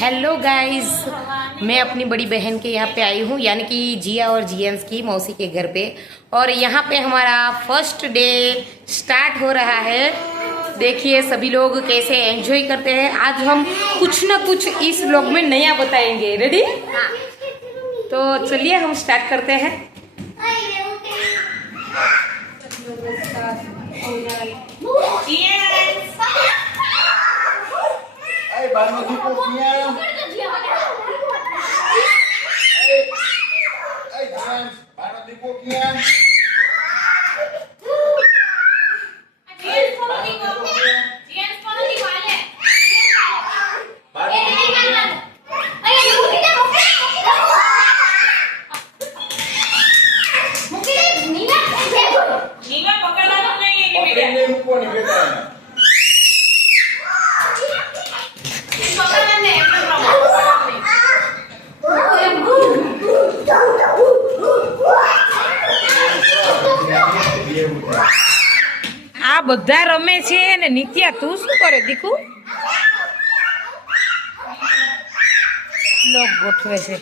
Hello guys, मैं अपनी बड़ी बहन के यहाँ पे आई हूँ, यानी कि जिया और जियंस की मौसी के घर पे। और यहाँ पे हमारा फर्स्ट डे स्टार्ट हो रहा है। देखिए सभी लोग कैसे एंजॉय करते हैं। आज हम कुछ ना कुछ इस व्लॉग में नया बताएंगे। रेडी? तो चलिए हम स्टार्ट करते हैं। આ બધા રમે છે ને નિત્યા તું શું કરે દીકુ? લોક ગોઠવે છે.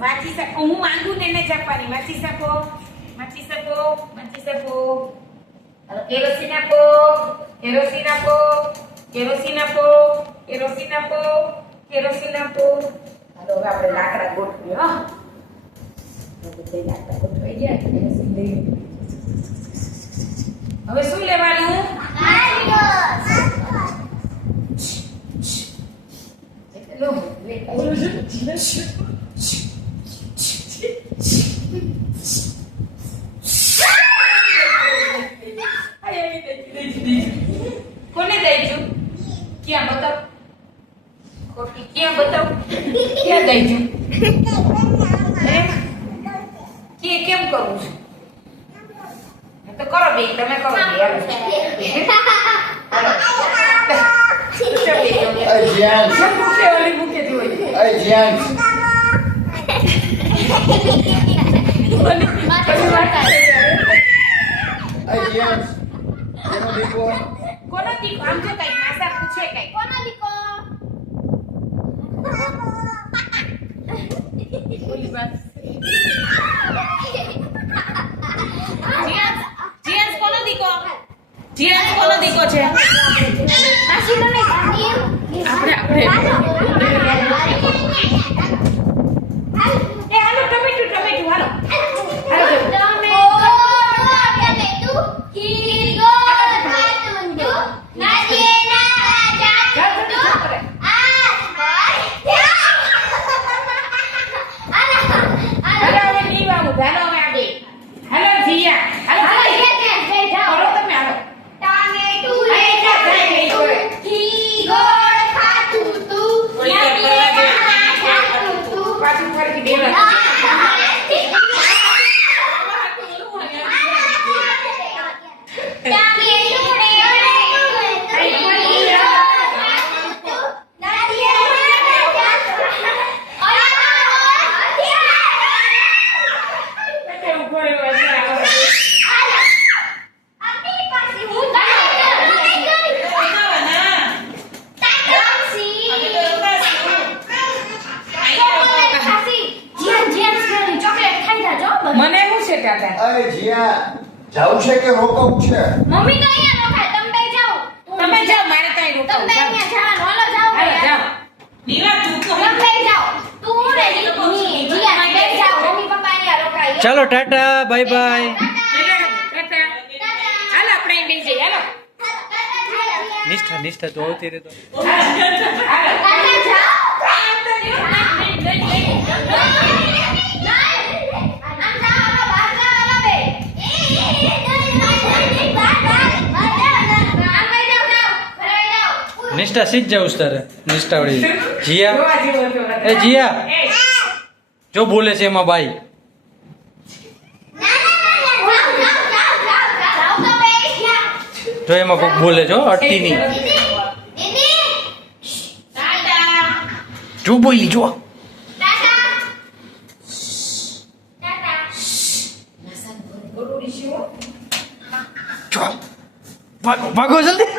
માચી સાપો હું માંગુ ને એને જાપવાની. માચી સાપો. કેરોસીન આપો. હાલો હવે આપણે લાકડા ગોઠવીએ. લાકડા ગોઠવાઈ ગયા. કેરોસીન લઈએ. હવે શું લેવાનું? કોને દઈશું? ક્યાં બતાવ? ખોટી ક્યાં બતાવ? ક્યાં દઈશું? કે કેમ કરું છું? તો કરો બે, તમે કરો બે. કોનો દીકો? આમ જો કઈ માસા પૂછે કઈ કોનો દીકો? બોલી વાત. જીયાસ કોનો દીકો? જીયાસ કોનો દીકો છે? માસી તો નહીં. આપણે એ હાલો ટમેટું હાલો. મને શું છે કાકા? અરે જીયા જાવું છે કે રોકવું છે? મમ્મી તો અહીંયા રોકાય, તમે બે જાઓ. તમે જાઓ, મારે કઈ રોકાવું. તમે અહીંયા જવાનું. હાલો જાઓ. હાલો જાઓ. નીલા તું તો તમે બે જાઓ. તું ને જીયા બે જાઓ. મમ્મી પપ્પા અહીંયા રોકાય. ચાલો ટાટા બાય બાય. હાલો આપણે અહીં બેસી જઈએ. હાલો નિષ્ઠા તો આવતી રહે તો. કાકા જાઓ. નિષ્ઠા સીધ જાઉં તારે. નિષ્ઠા વળી જીયા. એ જીયા જો બોલે છે એમાં બાઈ. જો એમાં કોક બોલે છો અટતી નહીં. જો બોલી જો. ટાટા. ચાલ ભાગો ભાગો જલ્દી.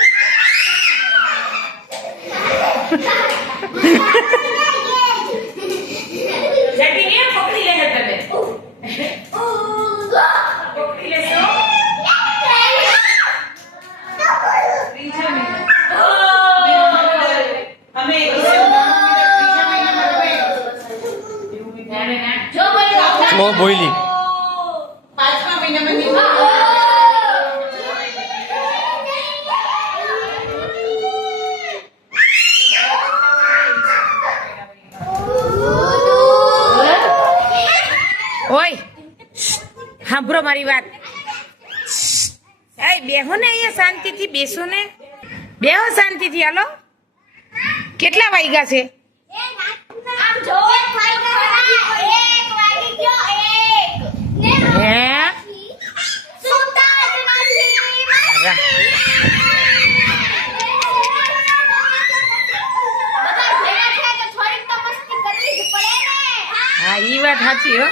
ઓ બોયલી. ઓય સાંભળો મારી વાત. એ બેહો ને અહીંયા શાંતિથી બેસો ને. બેહો શાંતિથી. હાલો કેટલા વાગ્યા છે? હે હા ઈ વાત સાચી હો.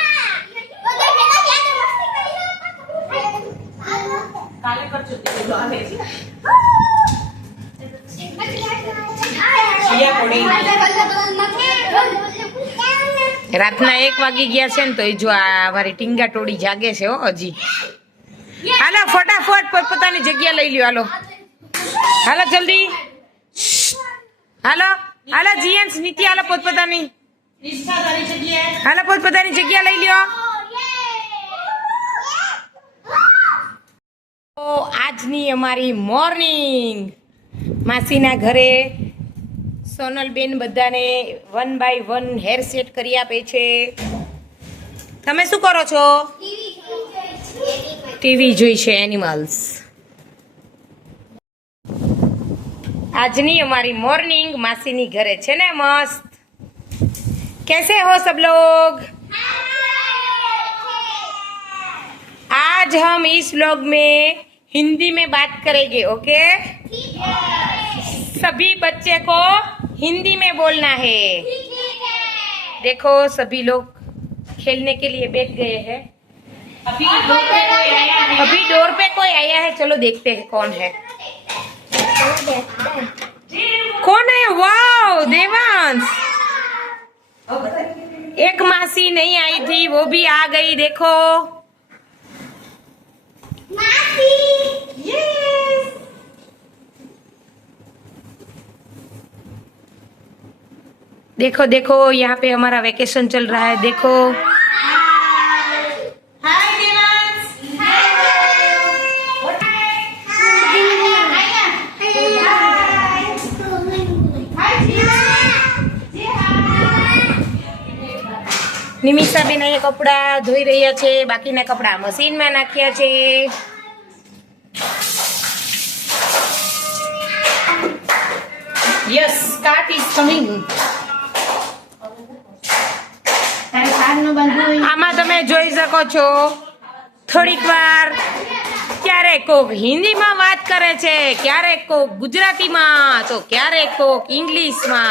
રાતના 1 વાગી ગયા છે ને તો એ જો આ મારી ટીંગા ટોળી જાગે છે હો હજી. હાલો ફટાફટ પોતપોતાની જગ્યા લઈ લ્યો. હાલો હાલો જલ્દી. હાલો હાલો જીએન્સ નીતિ હાલો પોતપોતાની. હાલો પોતપોતાની જગ્યા લઈ લ્યો. તો આજની અમારી મોર્નિંગ માસીના ઘરે સોનલબેન બધાને 1 બાય 1 હેર સેટ કરી આપે છે. તમે શું કરો છો? ટીવી જોઈ છે એનિમલ્સ. આજની અમારી મોર્નિંગ માસીની ઘરે છે ને મસ્ત. कैसे हो सब लोग? आज हम इस व्लॉग में हिंदी में बात करेंगे. ओके सभी बच्चे को हिंदी में बोलना है. देखो सभी लोग खेलने के लिए बैठ गए हैं. अभी डोर पे कोई आया है. चलो देखते हैं कौन है. कौन है? वाओ देवांश. एक मासी नहीं आई थी वो भी आ गई. देखो देखो देखो यहाँ पे हमारा वेकेशन चल रहा है. देखो નિમિષા બેન અહીંયા કપડા ધોઈ રહ્યા છે. બાકીના કપડા મશીનમાં નાખ્યા છે. યસ કાટ ઇઝ કમિંગ. આમાં તમે જોઈ શકો છો થોડીક વાર ક્યારેક કોક હિન્દીમાં વાત કરે છે, ક્યારેક કોક ગુજરાતીમાં, તો ક્યારેક કોક ઇંગ્લિશમાં.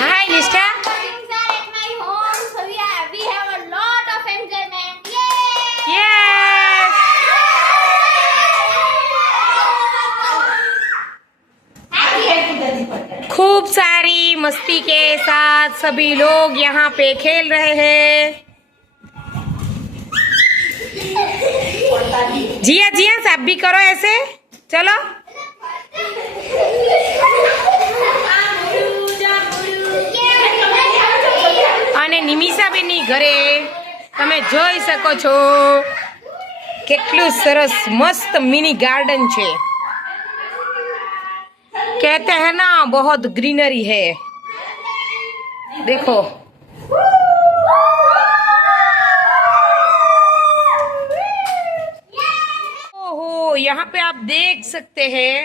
હાય નિષ્ઠા. खूब सारी मस्ती के साथ सभी लोग यहाँ पे खेल रहे हैं. जिया जिया आप भी करो ऐसे. चलो અને નિમિષાબેનની ઘરે તમે જોઈ શકો છો કેટલું સરસ મસ્ત મિની ગાર્ડન છે. कहते हैं ना बहुत ग्रीनरी है. देखो ओहो यहाँ पे आप देख सकते हैं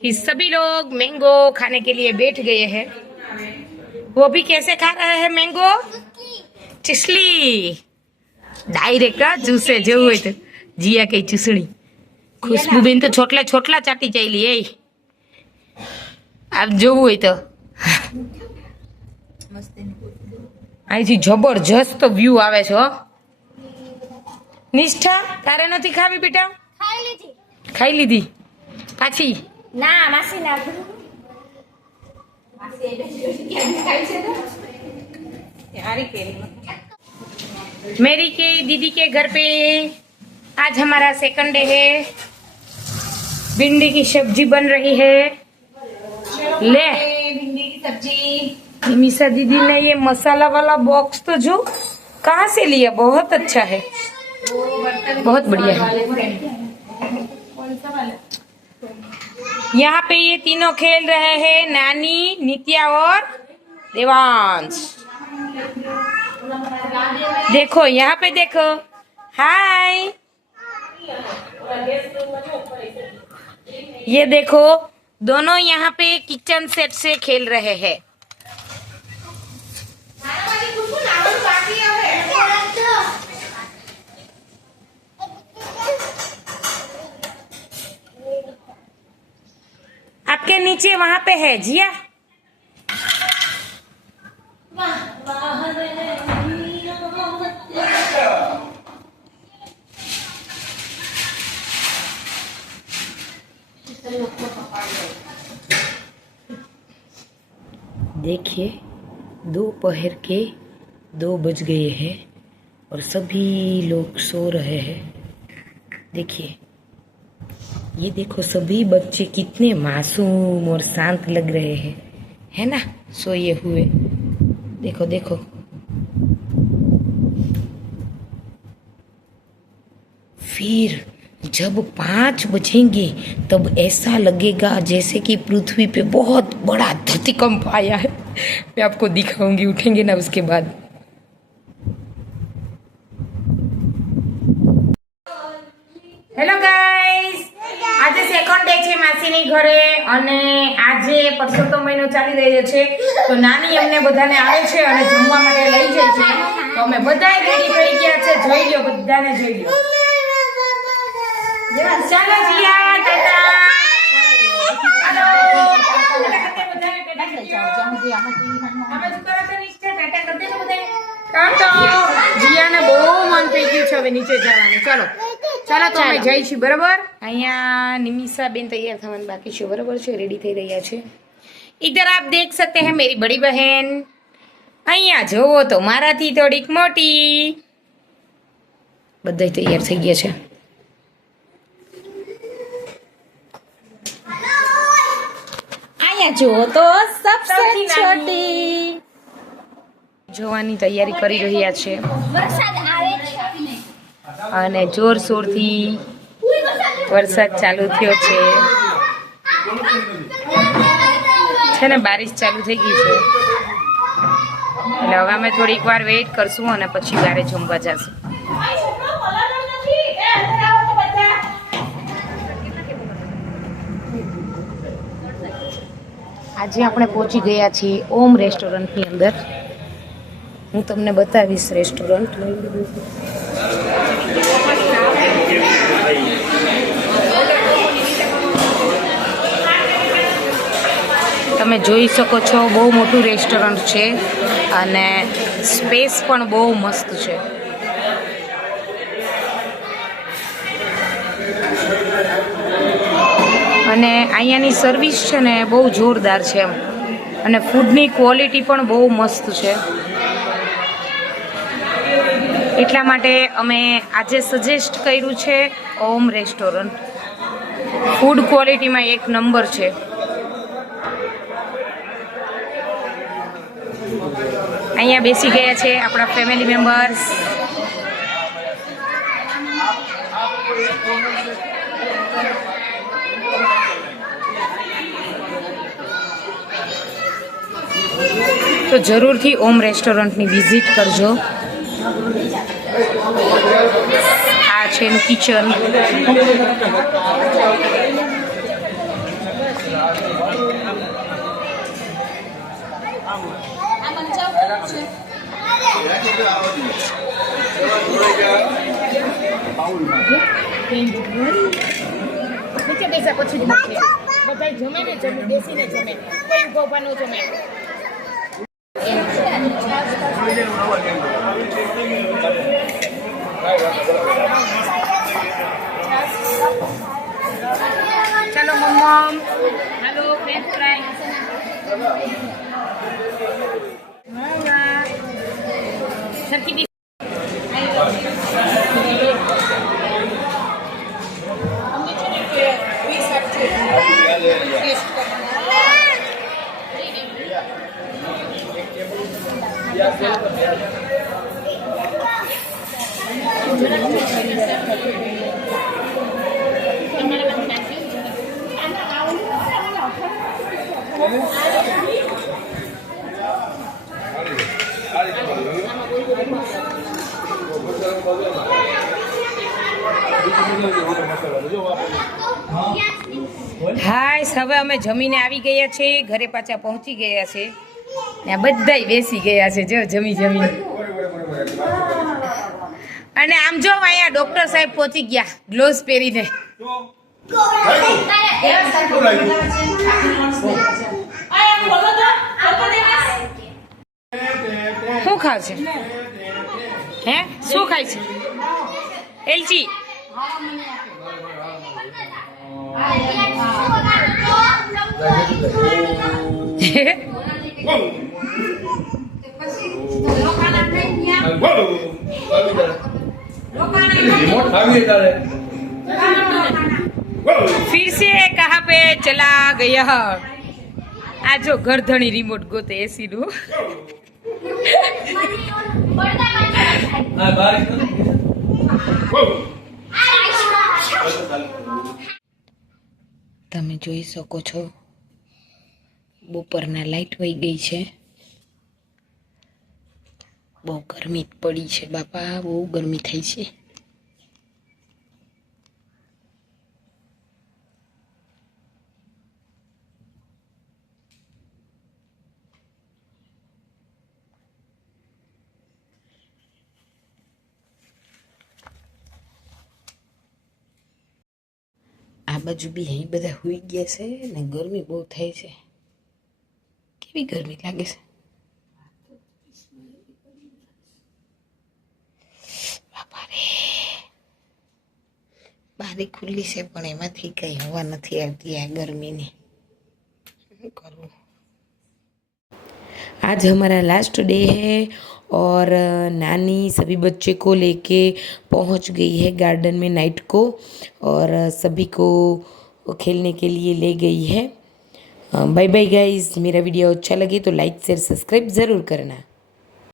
कि सभी लोग मैंगो खाने के लिए बैठ गए हैं. वो भी कैसे खा रहे हैं मैंगो? चिसली डायरेक्ट जूसे જેવું હોય તો. જીયા કઈ ચૂસણી. ખુશ્બુબેન તો છોટલા છોટલા ચાટી ચાલી. એ આપ જોવું હોય તો અહીંથી જબરજસ્ત વ્યૂ આવે છે. નિષ્ઠા તારે નથી ખાવી બેટા? ખાઈ લીધી. ખાઈ લીધી પાછી? ના માસી ના मेरी के दीदी के घर पे आज हमारा सेकंड डे है. भिंडी की सब्जी बन रही है. ले भिंडी की सब्जी. निमिषा दीदी ने ये मसाला वाला बॉक्स तो जो कहाँ से लिया? बहुत अच्छा है, बहुत बढ़िया है. यहाँ पे ये तीनों खेल रहे हैं, नानी, नित्या और देवांश. देखो यहाँ पे देखो. हाय, ये देखो दोनों यहाँ पे किचन सेट से खेल रहे हैं. आपके नीचे वहां पे है जिया. देखिए दोपहर के 2 बज गए हैं और सभी लोग सो रहे हैं. देखिए ये देखो सभी बच्चे कितने मासूम और शांत लग रहे हैं, है ना, सोए हुए. देखो देखो फिर जब 5 बजेंगे तब ऐसा लगेगा जैसे कि पृथ्वी पे बहुत बड़ा धरतीकंप आया है. मैं आपको दिखाऊंगी, उठेंगे ना उसके बाद. હેલો ગાઈસ, આજે સેકન્ડ ડે છે માસીની ઘરે અને આજે પરસોત્તમ મહિનો ચાલી રહ્યો છે તો નાની અમને બધાને આવે છે અને જમવા માટે લઈ જાય છે. તો અમે બધાય રેડી થઈ ગયા છે. જોઈ લ્યો, બધાને જોઈ લ્યો. ચાલો જીયા, ટાટા. ચાલો જીયાને બહુ મન થઈ ગયું છે હવે નીચે જવાનું. ચાલો ચાલો તો અમે જઈશું, બરાબર. અહીંયા નિમિષા બેન તૈયાર થવાનું બાકી છે, બરાબર છે, રેડી થઈ રહ્યા છે. इधर आप देख सकते हैं मेरी बड़ी बहन. અહીંયા જોવો તો મારાથી થોડીક મોટી. બધા તૈયાર થઈ ગયા છે. અહીંયા જોવો તો સબસે છોટી જોવાની તૈયારી કરી રહ્યા છે વરસાદ આવે છે અને જોરશોરથી વરસાદ ચાલુ થયો છે ને બારિશ ચાલુ થઈ ગઈ છે એટલે હવે અમે થોડીક વાર વેઇટ કરશું અને પછી બારે જમવા જશું. આજે આપણે પહોંચી ગયા છીએ ઓમ રેસ્ટોરન્ટની અંદર. હું તમને બતાવીશ રેસ્ટોરન્ટ. તમે જોઈ શકો છો બહુ મોટું રેસ્ટોરન્ટ છે અને સ્પેસ પણ બહુ મસ્ત છે. અને અહીંયાની સર્વિસ છે ને બહુ જોરદાર છે એમ, અને ફૂડની ક્વોલિટી પણ બહુ મસ્ત છે. એટલા માટે અમે આજે સજેસ્ટ કર્યું છે ઓમ રેસ્ટોરન્ટ. ફૂડ ક્વોલિટીમાં 1 નંબર છે. અહીંયા બેસી ગયા છે આપણા ફેમિલી મેમ્બર્સ. તો જરૂરથી ઓમ રેસ્ટોરન્ટની વિઝિટ કરજો. આ છે એનું કિચન. નીચે બેસા પછી બધા જમે ને જમે બેસીને જમે, કોઈ ઉભા ન જમે. चलो मम्मम हेलो फ्रेंच फ्राई सरकी दी હાય હવે અમે જમીને આવી ગયા છે ઘરે પાછા પહોંચી ગયા છે ને બધાય બેસી ગયા છે જો જમી અને આમ જો અહીંયા ડોક્ટર સાહેબ પહોંચી ગયા ગ્લોવ્સ પહેરીને શું ખાવ છે હે શું ખાય છે એલચી फिर से कहाँ पे चला गया आ जो गर्दनी रिमोट गोते एसी नु તમે જોઈ શકો છો બપોરના લાઈટ વહી ગઈ છે બહુ ગરમી પડી છે બાપા બહુ ગરમી થઈ છે આ બાજુ બી અહીં બધા હુઈ ગયા છે ને ગરમી બહુ થઈ છે કેવી ગરમી લાગે છે બાપા રે બારી ખુલ્લી છે પણ એમાંથી કઈ હવા નથી આવતી આ ગરમીની શું કરવું आज हमारा लास्ट डे है और नानी सभी बच्चे को लेके पहुंच गई है गार्डन में नाइट को और सभी को खेलने के लिए ले गई है बाय बाय गाइस मेरा वीडियो अच्छा लगे तो लाइक शेयर सब्सक्राइब ज़रूर करना।